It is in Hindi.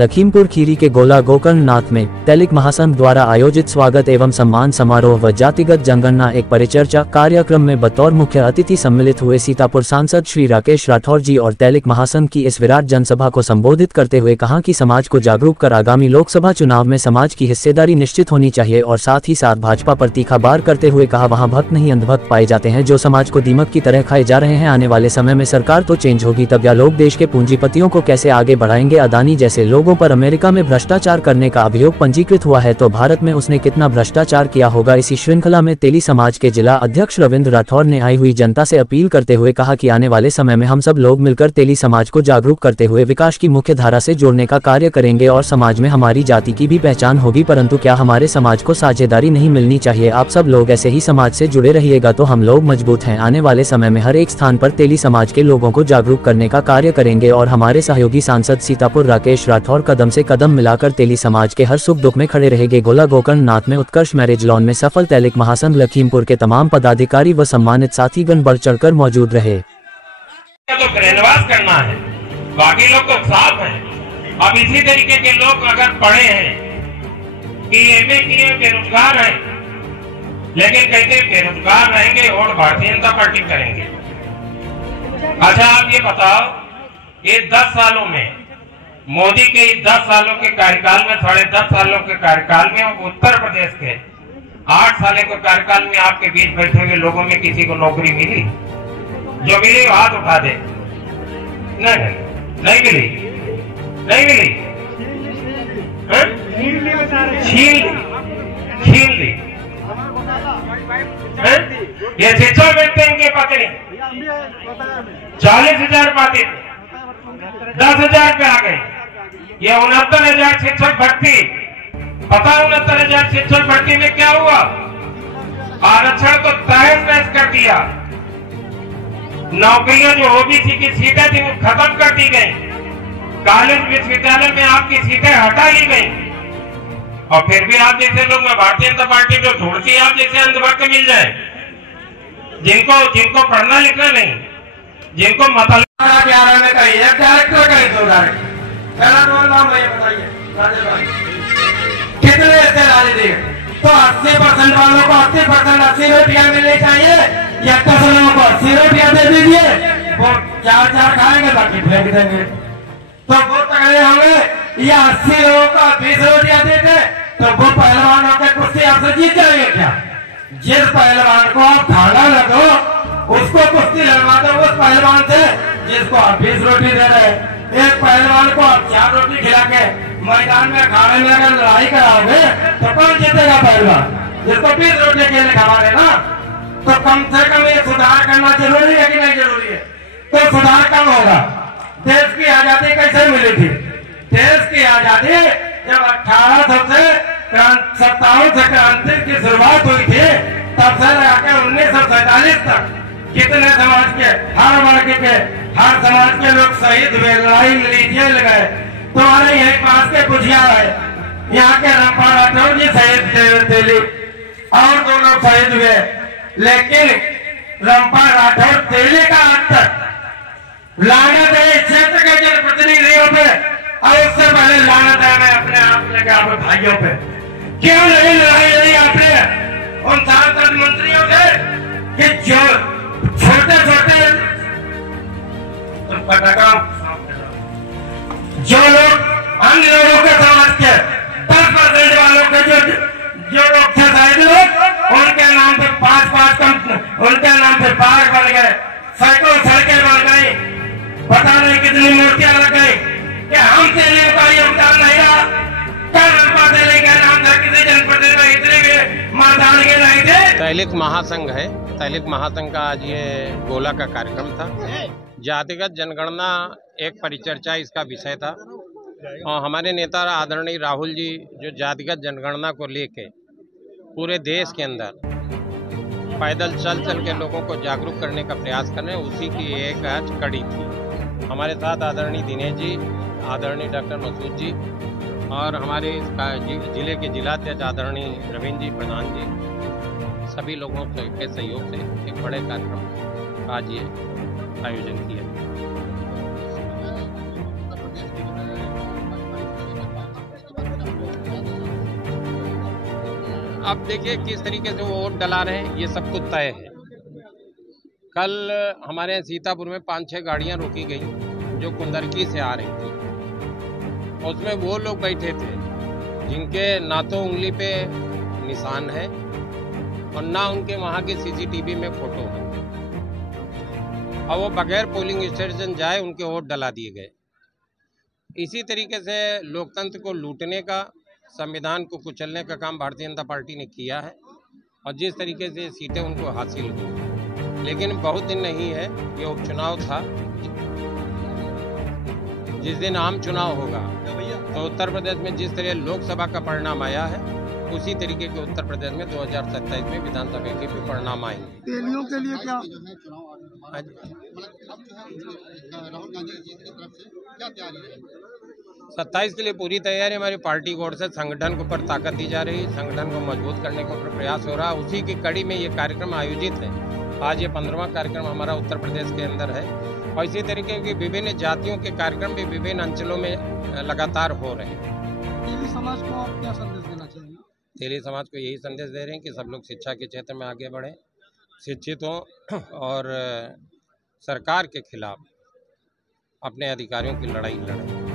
लखीमपुर खीरी के गोला गोकर्णनाथ में तैलिक महासंघ द्वारा आयोजित स्वागत एवं सम्मान समारोह व जातिगत जनगणना एक परिचर्चा कार्यक्रम में बतौर मुख्य अतिथि सम्मिलित हुए सीतापुर सांसद श्री राकेश राठौर जी और तैलिक महासंघ की इस विराट जनसभा को संबोधित करते हुए कहा कि समाज को जागरूक कर आगामी लोकसभा चुनाव में समाज की हिस्सेदारी निश्चित होनी चाहिए और साथ ही साथ भाजपा पर तीखा वार करते हुए कहा वहां भक्त नहीं अंधभक्त पाए जाते हैं जो समाज को दीमक की तरह खाए जा रहे हैं। आने वाले समय में सरकार तो चेंज होगी तब या लोग देश के पूंजीपतियों को कैसे आगे बढ़ाएंगे। अदानी जैसे लोगों पर अमेरिका में भ्रष्टाचार करने का अभियोग पंजीकृत हुआ है तो भारत में उसने कितना भ्रष्टाचार किया होगा। इसी श्रृंखला में तेली समाज के जिला अध्यक्ष रविंद्र राठौर ने आई हुई जनता से अपील करते हुए कहा कि आने वाले समय में हम सब लोग मिलकर तेली समाज को जागरूक करते हुए विकास की मुख्य धारा से जोड़ने का कार्य करेंगे और समाज में हमारी जाति की भी पहचान होगी। परंतु क्या हमारे समाज को साझेदारी नहीं मिलनी चाहिए। आप सब लोग ऐसे ही समाज से जुड़े रहिएगा तो हम लोग मजबूत हैं। आने वाले समय में हर एक स्थान पर तेली समाज के लोगों को जागरूक करने का कार्य करेंगे और हमारे सहयोगी सांसद सीतापुर राकेश राठौर कदम से कदम मिलाकर तेली समाज के हर सुख दुख में खड़े रहेंगे। गोला गोकर्णनाथ में उत्कर्ष मैरिज लॉन में सफल तैलिक महासंघ लखीमपुर के तमाम पदाधिकारी व सम्मानित साथीगण बढ़ चढ़कर मौजूद रहे। तो ब्रेनवाश करना है, बाकी लोग तो साफ हैं। अब इसी तरीके के लोग अगर पढ़े हैं कि एमए किए बेरोजगार हैं, लेकिन कहते बेरोजगार रहेंगे और भारतीय जनता पार्टी करेंगे। अच्छा आप ये बताओ, ये 10 सालों में मोदी के 10 सालों के कार्यकाल में 10.5 सालों के कार्यकाल में और उत्तर प्रदेश के 8 साल के कार्यकाल में आपके बीच बैठे हुए लोगों में किसी को नौकरी मिली? जो मिली वो हाथ उठा दे। नहीं मिली, नहीं मिली, छीन ली। ये शिक्षक व्यक्ति इनके पाते नहीं 40,000 पाते 10,000 पे आ गए। ये 69,000 शिक्षक भर्ती, पता 69,000 शिक्षक भर्ती में क्या हुआ? आरक्षण तो तहस नहस कर दिया। नौकरियां जो ओबीसी की सीटें थी वो खत्म कर दी गई। कॉलेज विश्वविद्यालय में आपकी सीटें हटा ली गई। और फिर भी आप जैसे लोग में भारतीय जनता पार्टी को छोड़ती आप जैसे अंधभक्त मिल जाए, जिनको पढ़ना लिखना नहीं, जिनको मतलब कितने ऐसे राजी दिए तो 80% वालों को 80% 80 रुपया मिलनी चाहिए या 10 लोगों को 80 रुपया दे दीजिए। वो 4 खाएंगे बाकी फेंक देंगे तो वो तगड़े होंगे। या 80 लोगों को 20 रुपया देते तो वो पहलवानों के कुश्ती आपसे जीत जाएंगे क्या? जिस पहलवान को आप खाना न दो उसको कुश्ती लड़वा दो उस पहलवान से जिसको आप 20 रोटी दे रहे। एक पहलवान को आप 4 रोटी खिला के मैदान में खाने में अगर लड़ाई कराओगे तो कौन जीतेगा? पहलवान जिसको 20 रोटी के लिए खवा देना। तो कम से कम ये सुधार करना जरूरी है कि नहीं जरूरी है? तो सुधार कम होगा। देश की आजादी कैसे मिली थी? देश की आजादी जब 1857 से क्रांति की शुरुआत हुई थी तब से लेकर 1947 तक कितने समाज के हर वर्ग के हर समाज के लोग शहीद हुए, लड़ाई जेल गए। तुम्हारे यही पास के बुझिया है, यहाँ के रंपा राठौर जी शहीद तेली और 2 लोग शहीद हुए, लेकिन रंपा राठौर तेली का आज तक लानत है इस क्षेत्र के जनप्रतिनिधियों पे और उससे पहले लानत है मैं अपने आप लेकर अपने भाइयों पे। क्यों नहीं लड़ाई लड़ी आपने उन सांसद मंत्रियों से कि जो छोटे जो लोग अन्य लोगों के समाज के 10% वालों के जो लोग थे शायद लोग उनके नाम पे 5 उनके नाम पे पार्क बन गए, सैकड़ों सड़कें बन गई, पता नहीं कितनी मूर्तियां लग गई। क्या हम तेलियों का योगदान नहीं रहा? तेली का नाम था किसी जनप्रतिनिधि में इतने मैदान के नहीं थे। तैलिक महासंघ है। तैलिक महासंघ का आज ये गोला का कार्यक्रम था। जातिगत जनगणना एक परिचर्चा इसका विषय था और हमारे नेता आदरणीय राहुल जी जो जातिगत जनगणना को लेके पूरे देश के अंदर पैदल चल के लोगों को जागरूक करने का प्रयास कर रहे हैं, उसी की एक आज कड़ी थी। हमारे साथ आदरणीय दिनेश जी, आदरणीय डॉक्टर मसूद जी और हमारे जिले के जिलाध्यक्ष आदरणीय रविंद्र जी, प्रधान जी, सभी लोगों के सहयोग से एक बड़े कार्यक्रम का आज ये आयोजन किया। अब देखिए किस तरीके से वो वोट डला रहे हैं, ये सब कुछ तय है। कल हमारे यहाँ सीतापुर में 5-6 गाड़ियां रोकी गई जो कुंदरकी से आ रही थी। उसमें वो लोग बैठे थे जिनके ना तो उंगली पे निशान है और ना उनके वहाँ के सीसीटीवी में फोटो है, और वो बगैर पोलिंग स्टेशन जाए उनके वोट डला दिए गए। इसी तरीके से लोकतंत्र को लूटने का, संविधान को कुचलने का काम भारतीय जनता पार्टी ने किया है, और जिस तरीके से सीटें उनको हासिल हुई। लेकिन बहुत दिन नहीं है, ये उपचुनाव था। जिस दिन आम चुनाव होगा तो उत्तर प्रदेश में जिस तरह लोकसभा का परिणाम आया है, उसी तरीके के उत्तर प्रदेश में 2027 में विधानसभा के भी परिणाम आएंगे। तेलियों के लिए क्या राहुल गांधी जी की तरफ से क्या तैयारी है? 27 के लिए पूरी तैयारी हमारी पार्टी की ओर से। संगठन के ऊपर ताकत दी जा रही है, संगठन को मजबूत करने के ऊपर प्रयास हो रहा है। उसी की कड़ी में ये कार्यक्रम आयोजित है। आज ये 15वां कार्यक्रम हमारा उत्तर प्रदेश के अंदर है, और इसी तरीके की विभिन्न जातियों के कार्यक्रम भी विभिन्न अंचलों में लगातार हो रहे हैं। तेली समाज को आप क्या संदेश देना चाहिए? तेली समाज को यही संदेश दे रहे हैं कि सब लोग शिक्षा के क्षेत्र में आगे बढ़ें, शिक्षित हों और सरकार के खिलाफ अपने अधिकारियों की लड़ाई लड़ें।